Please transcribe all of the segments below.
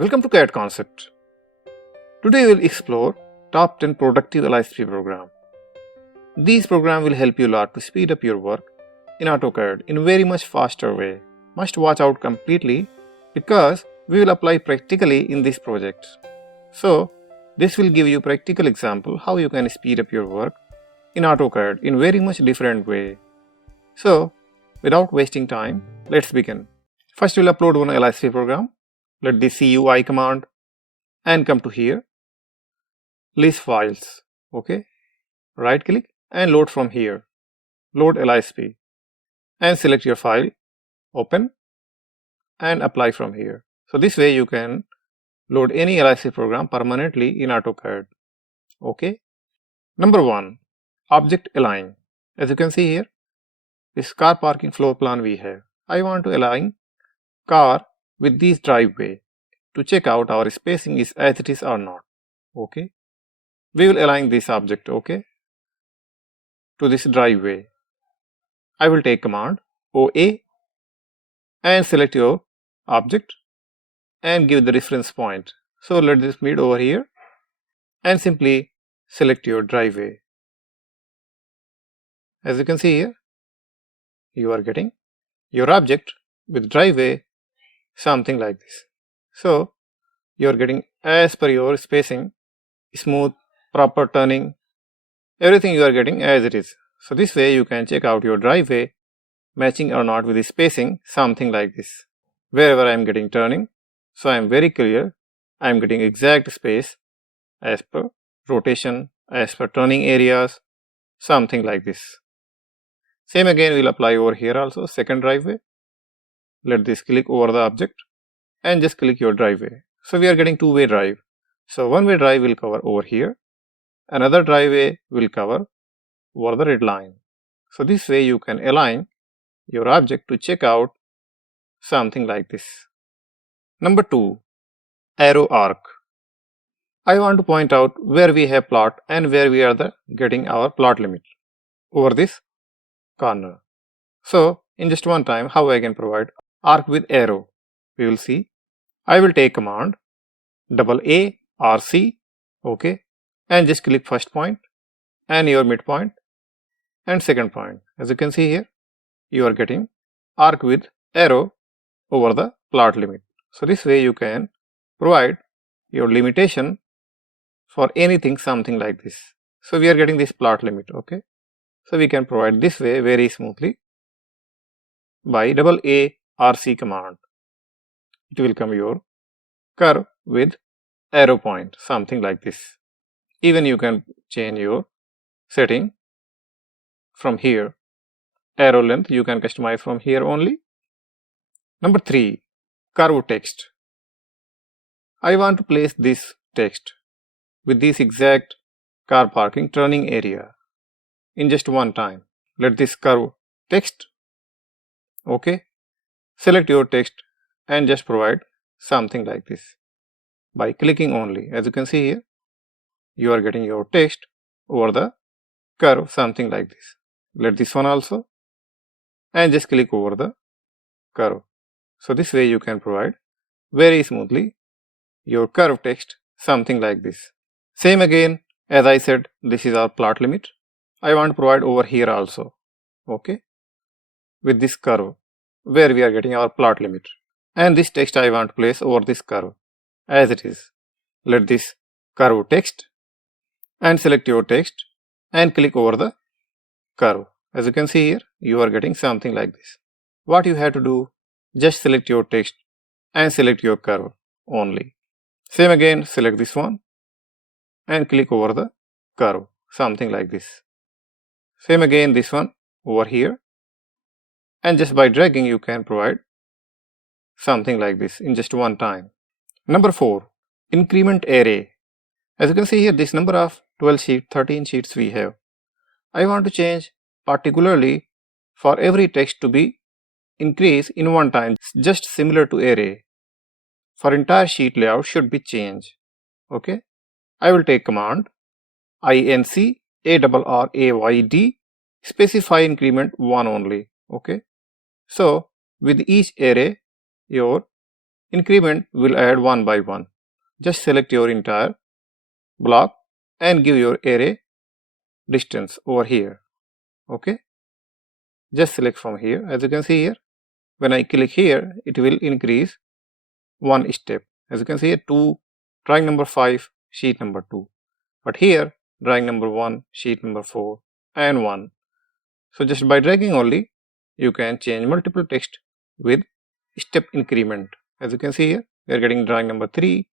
Welcome to CAD Concept. Today we will explore top 10 productive Lisp program. These programs will help you a lot to speed up your work in AutoCAD in a very much faster way. Must watch out completely because we will apply practically in this project. So this will give you practical example how you can speed up your work in AutoCAD in very much different way. So without wasting time, let's begin. First we'll upload one Lisp program. Let the CUI command and come to here, list files, okay, right click and load from here, load Lisp and select your file, open and apply from here. So this way you can load any Lisp program permanently in AutoCAD, okay. Number 1, object align. As you can see here, this car parking floor plan we have. I want to align car with this driveway to check out our spacing is as it is or not, okay. We will align this object, okay, to this driveway. I will take command OA and select your object and give the reference point. So let this meet over here and simply select your driveway. As you can see here, you are getting your object with driveway something like this. So you are getting as per your spacing, smooth, proper turning, everything you are getting as it is. So this way you can check out your driveway matching or not with the spacing, something like this. Wherever I am getting turning, so I am very clear, I am getting exact space as per rotation, as per turning areas, something like this. Same again we will apply over here also, second driveway. Let this click over the object and just click your driveway. So we are getting two-way drive. So one-way drive will cover over here, another driveway will cover over the red line. So this way you can align your object to check out something like this. Number 2, arrow arc. I want to point out where we have plot and where we are getting our plot limit over this corner. So in just one time how I can provide arc with arrow, we will see. I will take command AARC, okay, and just click first point and your midpoint and second point. As you can see here, you are getting arc with arrow over the plot limit. So this way you can provide your limitation for anything something like this. So we are getting this plot limit, okay. So we can provide this way very smoothly by AARC command. It will come your curve with arrow point, something like this. Even you can change your setting from here. Arrow length you can customize from here only. Number 3, curve text. I want to place this text with this exact car parking turning area in just one time. Let this curve text, okay, select your text and just provide something like this by clicking only. As you can see here, you are getting your text over the curve, something like this. Let this one also and just click over the curve. So this way you can provide very smoothly your curve text, something like this. Same again, as I said, this is our plot limit. I want to provide over here also, okay, with this curve where we are getting our plot limit. And this text I want to place over this curve as it is. Let this curve text and select your text and click over the curve. As you can see here, you are getting something like this. What you have to do, just select your text and select your curve only. Same again, select this one and click over the curve, something like this. Same again this one over here, and just by dragging you can provide something like this in just one time. Number 4, increment array. As you can see here, this number of 12 sheets, 13 sheets we have. I want to change particularly for every text to be increased in one time, just similar to array. For entire sheet layout should be changed, okay. I will take command INCREMENT, specify increment 1 only, okay. So with each array your increment will add one by one. Just select your entire block and give your array distance over here. Okay, just select from here. As you can see here, when I click here, it will increase one step. As you can see here, 2, drawing number 5, sheet number 2. But here, drawing number 1, sheet number 4, and 1. So just by dragging only, you can change multiple text with step increment. As you can see here, we are getting drawing number 3,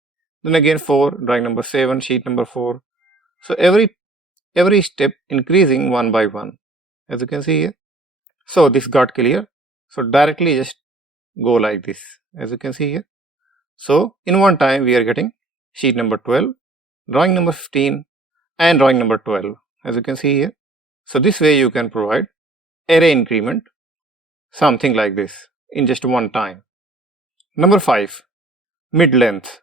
then again 4, drawing number 7, sheet number 4. So every step increasing one by one, as you can see here. So this got clear. So directly just go like this, as you can see here. So in one time we are getting sheet number 12, drawing number 15, and drawing number 12, as you can see here. So this way you can provide array increment, something like this, in just one time. Number 5, mid length.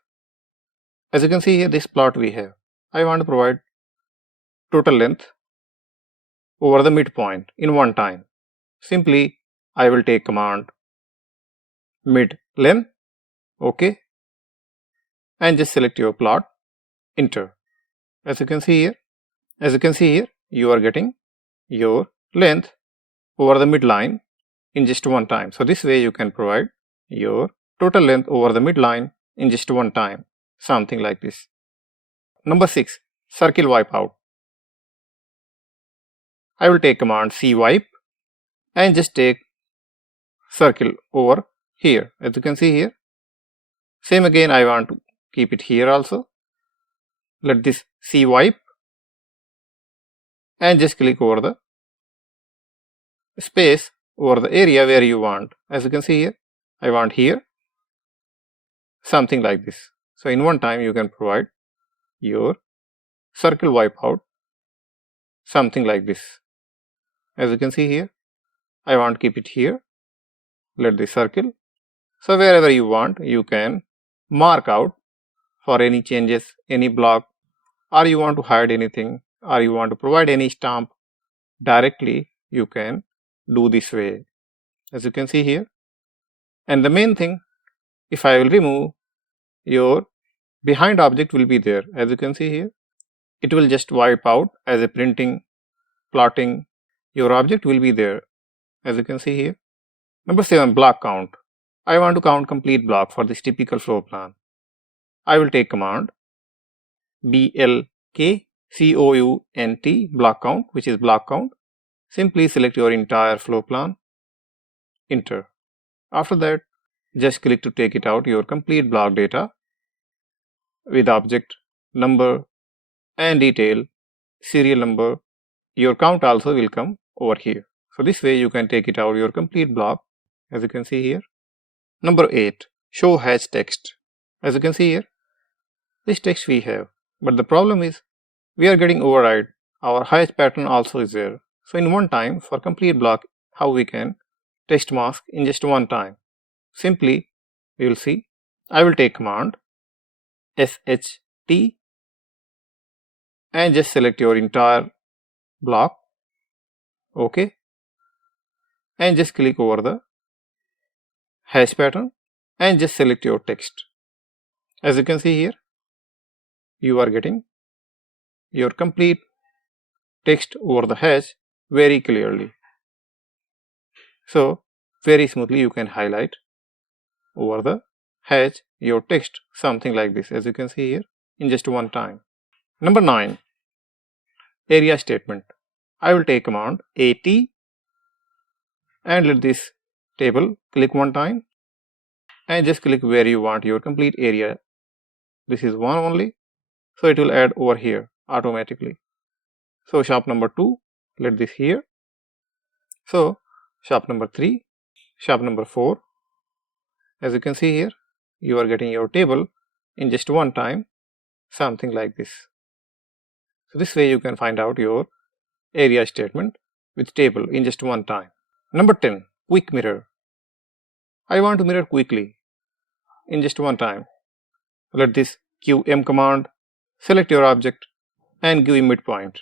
As you can see here, this plot we have. I want to provide total length over the midpoint in one time. Simply I will take command mid length, okay, and just select your plot, enter. As you can see here, you are getting your length over the midline in just one time. So this way you can provide your total length over the midline in just one time, something like this. Number 6, circle wipeout. I will take command cwipe and just take circle over here. As you can see here, same again I want to keep it here also. Let this cwipe and just click over the space over the area where you want. As you can see here, I want here, something like this. So in one time you can provide your circle wipeout, something like this. As you can see here, I want to keep it here. Let the circle. So wherever you want, you can mark out for any changes, any block, or you want to hide anything, or you want to provide any stamp directly, you can do this way, as you can see here. And the main thing, if I will remove, your behind object will be there. As you can see here, it will just wipe out as a printing, plotting. Your object will be there, as you can see here. Number 7, block count. I want to count complete block for this typical floor plan. I will take command blkcount, block count, which is block count. Simply select your entire floor plan, enter. After that, just click to take it out, your complete block data with object, number, and detail, serial number. Your count also will come over here. So this way you can take it out, your complete block, as you can see here. Number 8, show hatch text. As you can see here, this text we have, but the problem is we are getting override. Our hatch pattern also is there. So in one time, for complete block, how we can text mask in just one time? Simply, we will see. I will take command sht and just select your entire block, okay, and just click over the hash pattern and just select your text. As you can see here, you are getting your complete text over the hash very clearly. So very smoothly you can highlight over the hash your text, something like this, as you can see here, in just one time. Number 9, area statement. I will take command at and let this table click one time and just click where you want your complete area. This is one only, so it will add over here automatically. So shop number 2, let this here. So shop number 3, shop number 4. As you can see here, you are getting your table in just one time, something like this. So this way you can find out your area statement with table in just one time. Number 10, quick mirror. I want to mirror quickly in just one time. Let this qm command, select your object and give a midpoint.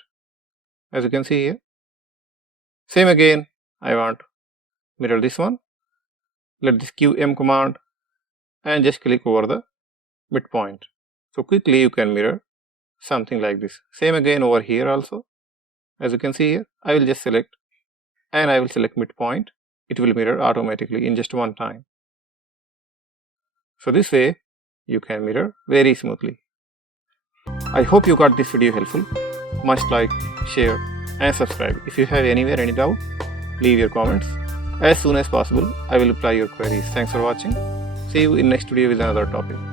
As you can see here, same again, I want mirror this one. Let this qm command, and just click over the midpoint. So quickly you can mirror something like this. Same again over here also. As you can see here, I will just select and I will select midpoint. It will mirror automatically in just one time. So this way you can mirror very smoothly. I hope you got this video helpful. Must like, share and subscribe. If you have anywhere any doubt, leave your comments. As soon as possible, I will reply your queries. Thanks for watching. See you in next video with another topic.